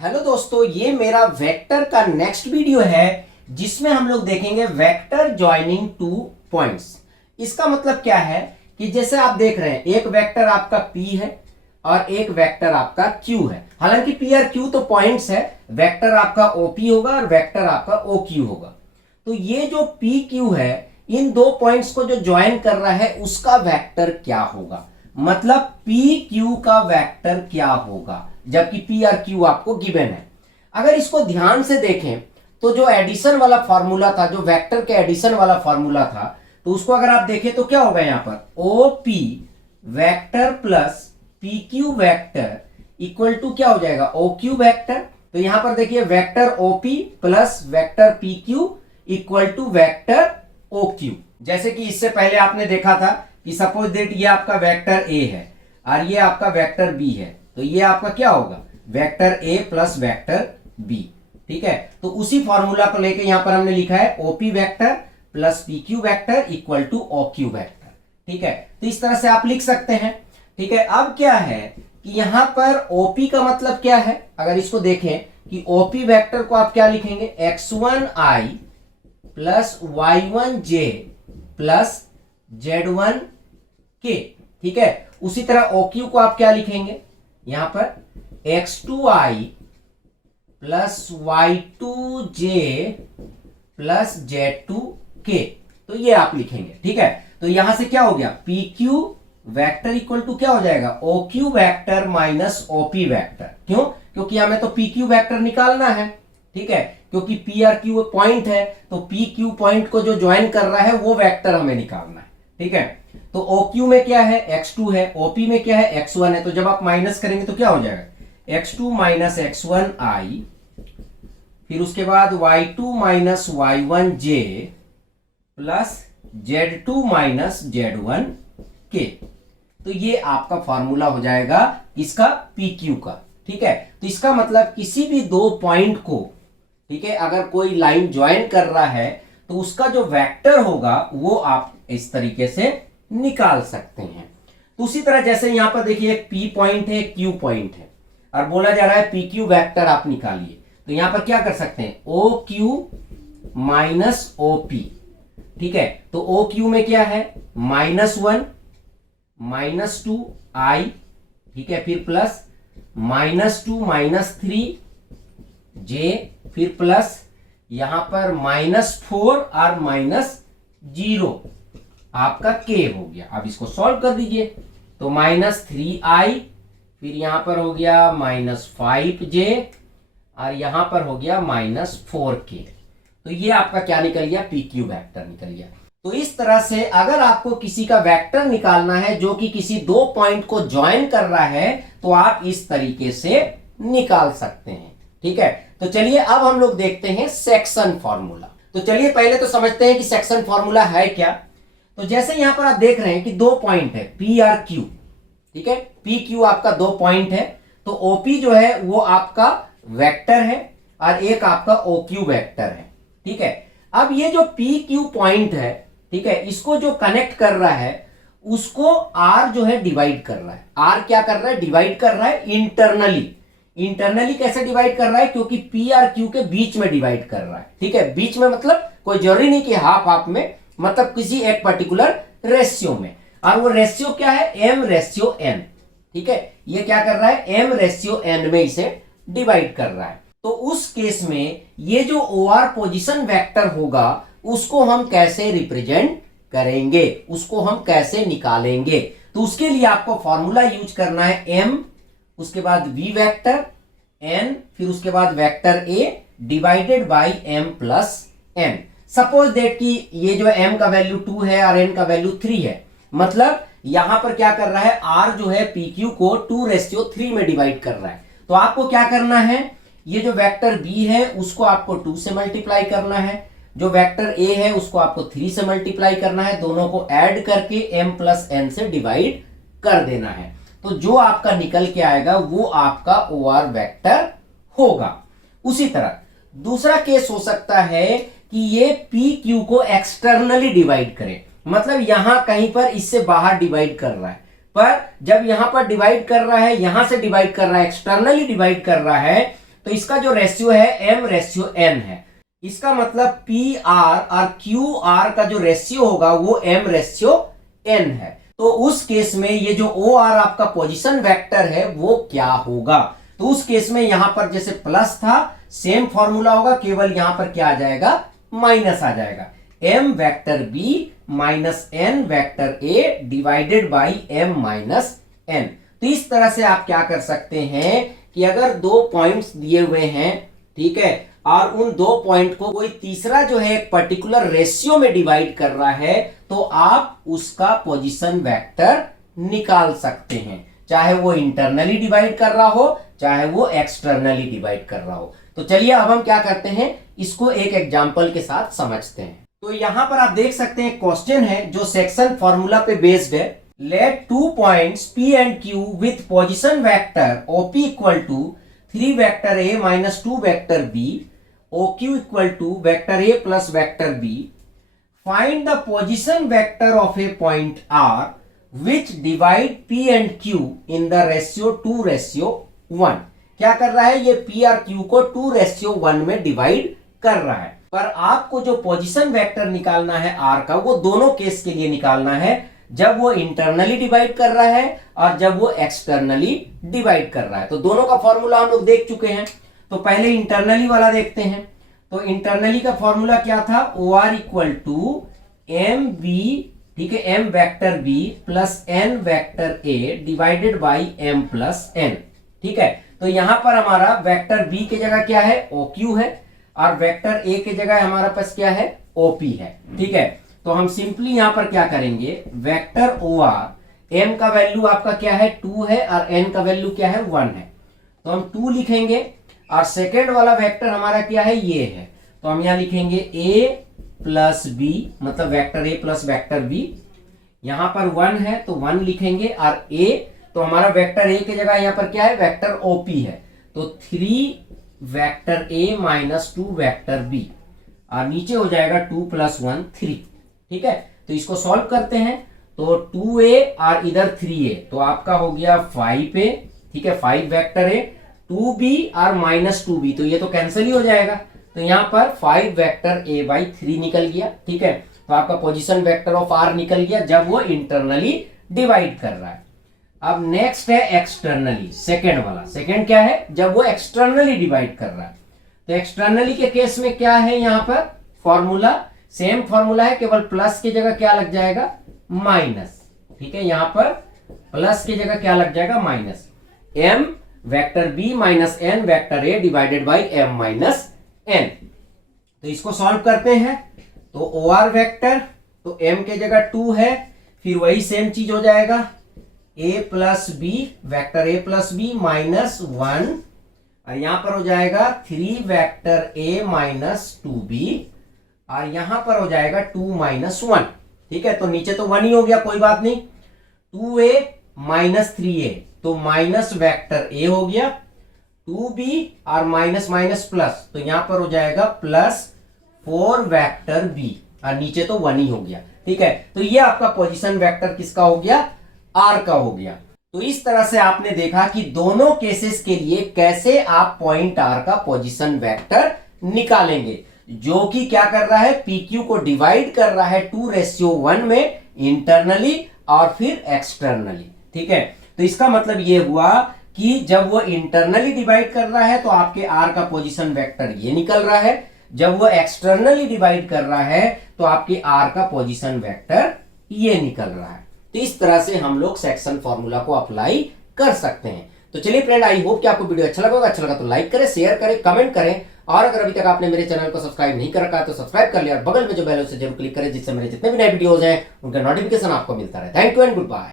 Hello दोस्तों, ये मेरा वेक्टर का नेक्स्ट वीडियो है जिसमें हम लोग देखेंगे वेक्टर जॉइनिंग टू पॉइंट्स। इसका मतलब क्या है कि जैसे आप देख रहे हैं एक वेक्टर आपका P है और एक वेक्टर आपका Q है। हालांकि P और Q तो पॉइंट्स है, वेक्टर आपका OP होगा और वेक्टर आपका OQ होगा। तो ये जो PQ है, इन दो पॉइंट्स को जो ज्वाइन कर रहा है उसका वेक्टर क्या होगा, मतलब PQ का वेक्टर क्या होगा, जबकि P और Q आपको गिवन है। अगर इसको ध्यान से देखें तो जो एडिशन वाला फॉर्मूला था, जो वेक्टर के एडिशन वाला फॉर्मूला था, तो उसको अगर आप देखें तो क्या होगा, यहां पर OP vector plus PQ vector equal to क्या हो जाएगा, OQ वेक्टर। तो यहां पर देखिए vector OP plus vector PQ equal to vector OQ। जैसे कि इससे पहले आपने देखा था कि सपोज दैट ये आपका वेक्टर A है और ये आपका वेक्टर B है, तो ये आपका क्या होगा, vector A plus vector B। ठीक है, तो उसी फॉर्मूला को लेके यहां पर हमने लिखा है OP vector plus PQ vector equal to OQ vector. ठीक है, तो इस तरह से आप लिख सकते हैं। ठीक है, अब क्या है कि यहां पर OP का मतलब क्या है, अगर इसको देखें कि OP वेक्टर को आप क्या लिखेंगे, x1i plus y1j plus z1k। ठीक है, उसी तरह OQ को आप क्या लिखेंगे, यहां पर x2i plus y2j plus z2k, तो ये आप लिखेंगे। ठीक है, तो यहां से क्या हो गया, PQ वेक्टर इक्वल टू क्या हो जाएगा, OQ vector minus OP vector. क्यों, क्योंकि हमें तो PQ वेक्टर निकालना है। ठीक है, क्योंकि P और Q पॉइंट है, तो PQ पॉइंट को जो ज्वाइन कर रहा है वो वेक्टर हमें निकालना है। ठीक है, तो OQ में क्या है, x2 है, OP में क्या है, x1 है। तो जब आप माइनस करेंगे तो क्या हो जाएगा, x2 माइनस x1i, फिर उसके बाद y2 minus y1j plus z2 minus z1k। तो ये आपका फॉर्मूला हो जाएगा इसका PQ का। ठीक है, तो इसका मतलब किसी भी दो पॉइंट को, ठीक है, अगर कोई लाइन ज्वाइन कर रहा है तो उसका जो वेक्टर होगा वो आप इस तरीके से निकाल सकते हैं। तो उसी तरह जैसे यहां पर देखिए एक P पॉइंट है, Q पॉइंट है और बोला जा रहा है PQ वेक्टर आप निकालिए, तो यहां पर क्या कर सकते हैं, OQ माइनस OP। ठीक है, तो OQ में क्या है, -1 -2 i, ठीक है, फिर प्लस -2 -3 j, फिर प्लस यहां पर -4 और -0 आपका k हो गया। अब इसको सॉल्व कर दीजिए, तो -3i, फिर यहां पर हो गया -5j और यहां पर हो गया -4k। तो ये आपका क्या निकल गया, PQ वेक्टर निकल गया। तो इस तरह से अगर आपको किसी का वेक्टर निकालना है जो कि किसी दो पॉइंट को ज्वाइन कर रहा है, तो आप इस तरीके से निकाल सकते हैं। ठीक है, तो चलिए अब हम लोग देखते हैं सेक्शन फॉर्मूला। तो चलिए पहले तो समझते हैं कि सेक्शन फॉर्मूला है क्या। तो जैसे यहां पर आप देख रहे हैं कि दो पॉइंट है P और Q। ठीक है, PQ आपका दो पॉइंट है, तो OP जो है वो आपका वेक्टर है और एक आपका OQ वेक्टर है। ठीक है, अब ये जो PQ पॉइंट है, ठीक है, इसको जो कनेक्ट कर रहा है उसको R जो है डिवाइड कर रहा है। R क्या कर रहा है, डिवाइड कर रहा है इंटरनली। इंटरनली कैसे डिवाइड कर रहा है, क्योंकि P और Q के बीच में डिवाइड कर रहा है। ठीक है, बीच में मतलब कोई जरूरी नहीं कि हाफ हाफ में, मतलब किसी एक पर्टिकुलर रेशियो में, और वो रेशियो क्या है, m/n। ठीक है, ये क्या कर रहा है, m/n में इसे डिवाइड कर रहा है। तो उस केस में ये जो OR पोजीशन वेक्टर होगा उसको हम कैसे रिप्रेजेंट करेंगे, उसको हम कैसे निकालेंगे। तो उसके लिए आपको फॉर्मूला यूज करना है m, उसके बाद v वेक्टर n, फिर उसके बाद vector a divided by m plus n। Suppose that कि ये जो m का वैल्यू 2 है और n का वैल्यू 3 है, मतलब यहां पर क्या कर रहा है, r जो है PQ को 2:3 में डिवाइड कर रहा है। तो आपको क्या करना है, ये जो वेक्टर b है उसको आपको 2 से मल्टीप्लाई करना है, जो वेक्टर a है उसको आपको 3 से मल्टीप्लाई करना है, दोनों को ऐड करके m प्लस n से डिवाइड कर देना है। तो जो आपका निकल के आएगा वो आपका OR वेक्टर होगा। उसी तरह दूसरा केस हो सकता है कि ये PQ को एक्सटर्नली डिवाइड करे, मतलब यहां कहीं पर इससे बाहर डिवाइड कर रहा है, पर जब यहां पर डिवाइड कर रहा है, यहां से डिवाइड कर रहा है, एक्सटर्नली डिवाइड कर रहा है, तो इसका जो रेशियो है m/n है। इसका मतलब PR और QR का जो रेशियो होगा वो m/n है। तो उस केस में ये जो OR आपका पोजीशन वेक्टर है वो क्या होगा? तो उस केस में यहां पर जैसे प्लस था सेम फॉर्मूला होगा, केवल यहां पर क्या आ जाएगा, माइनस आ जाएगा। m vector b minus n vector a divided by m minus n। तो इस तरह से आप क्या कर सकते हैं कि अगर दो पॉइंट्स दिए हुए हैं, ठीक है, और उन दो पॉइंट को कोई तीसरा जो है एक पर्टिकुलर रेशियो में डिवाइड कर रहा है, तो आप उसका पोजीशन वेक्टर निकाल सकते हैं, चाहे वो इंटरनली डिवाइड कर रहा हो चाहे वो एक्सटर्नली डिवाइड कर रहा हो। तो चलिए अब हम क्या करते हैं, इसको एक एग्जांपल के साथ समझते हैं। तो यहां पर आप देख सकते हैं क्वेश्चन है जो सेक्शन फॉर्मूला पे बेस्ड है। Let 2 points P and Q with position vector OP equal to 3 vector A minus 2 vector B, OQ equal to vector A plus vector B. Find the position vector of a point R which divide P and Q in the ratio 2:1। क्या कर रहा है, ये P और Q को 2:1 में divide कर रहा है, पर आपको जो पोजीशन वेक्टर निकालना है R का, वो दोनों केस के लिए निकालना है, जब वो इंटरनली डिवाइड कर रहा है और जब वो एक्सटर्नली डिवाइड कर रहा है। तो दोनों का फॉर्मूला हम लोग देख चुके हैं। तो पहले इंटरनली वाला देखते हैं। तो इंटरनली का फॉर्मूला क्या था, OR इक्वल टू MB, ठीक है, M vector B plus N vector A divided by M plus N। ठीक है, तो यहां पर हमारा वेक्टर B की जगह क्या है, OQ है, और वेक्टर A की जगह हमारा पास क्या है, OP है। ठीक है, तो हम सिंपली यहां पर क्या करेंगे, वेक्टर OR M का वैल्यू आपका क्या है, 2 है, और N का वैल्यू क्या है, 1 है। तो हम 2 लिखेंगे, और सेकेंड वाला वेक्टर हमारा क्या है, ये है। तो हम यहां लिखेंगे A प्लस B, मतलब vector A plus vector B। यहां पर 1 है तो 1 लिखेंगे, और A, तो हमारा वेक्टर A की जगह यहां पर क्या है, वेक्टर OP है। तो 3 vector A minus 2 vector B, और नीचे हो जाएगा 2 प्लस 1 3। ठीक है, तो इसको सॉल्व करते हैं। तो 2A और इधर 3A, तो आपका हो गया 5A। ठीक है, 5 वेक्टर A, 2B और माइनस 2B, तो ये तो कैंसिल ही हो जाएगा। तो यहाँ पर 5 वेक्टर A बाई 3 निकल गया। ठीक है, तो आपका पोजीशन वेक्टर ऑफ R निकल गया जब वो इंटरनली डिवाइड कर रहा है। अब नेक्स्ट है एक्सटर्नली, सेकेंड वाला। सेकेंड क्या है, जब वो एक्सटर्नली डिवाइड कर रहा है। तो एक्सटर्नली के केस में क्या है, यहाँ पर फॉर्मूला सेम फॉर्मूला है, केवल प्लस की जगह क्या लग जाएगा, माइनस। ठीक है, यहां पर प्लस की जगह क्या लग जाएगा, minus. M vector B minus N vector A divided by M minus N। तो इसको सॉल्व करते हैं। तो OR वेक्टर, तो M के जगह 2 है, फिर वही सेम चीज हो जाएगा, A plus B vector A plus B minus 1, और यहां पर हो जाएगा 3 वेक्टर A माइनस 2B, और यहां पर हो जाएगा 2 माइनस 1। ठीक है, तो नीचे तो 1 ही हो गया, कोई बात नहीं। 2A माइनस 3A, तो माइनस वेक्टर A हो गया, 2B और माइनस माइनस प्लस, तो यहां पर हो जाएगा प्लस 4 वेक्टर B, और नीचे तो 1 ही हो गया। ठीक है, तो ये आपका पोजीशन वेक्टर किसका हो गया, R का हो गया। तो इस तरह से आपने देखा कि दोनों केसेस के लिए कैसे आप पॉइंट R का पोजीशन वेक्टर निकालेंगे, जो कि क्या कर रहा है, PQ को डिवाइड कर रहा है 2:1 में इंटरनली और फिर एक्सटर्नली। ठीक है, तो इसका मतलब ये हुआ कि जब वो इंटरनली डिवाइड कर रहा है तो आपके R का पोजीशन वेक्टर ये निकल रहा है, जब वो एक्सटर्नली डिवाइड कर रहा है तो आपके R का पोजीशन वेक्टर ये निकल रहा है। तो इस तरह से हम लोग सेक्शन फॉर्मूला को अप्लाई कर सकते हैं। तो चलिए फ्रेंड, आई होप कि आपको वीडियो अच्छा लगा होगा। अच्छा लगा तो लाइक करें, शेयर करें, कमेंट करें, और अगर अभी तक आपने मेरे चैनल को सब्सक्राइब नहीं कर रखा तो सब्सक्राइब कर लिया, और बगल में जो बेल है उसे जरूर क्लिक करें, जिससे मेरे जितने भी नए वीडियोस हैं उनका नोटिफिकेशन आपको मिलता रहे। Thank you and good bye.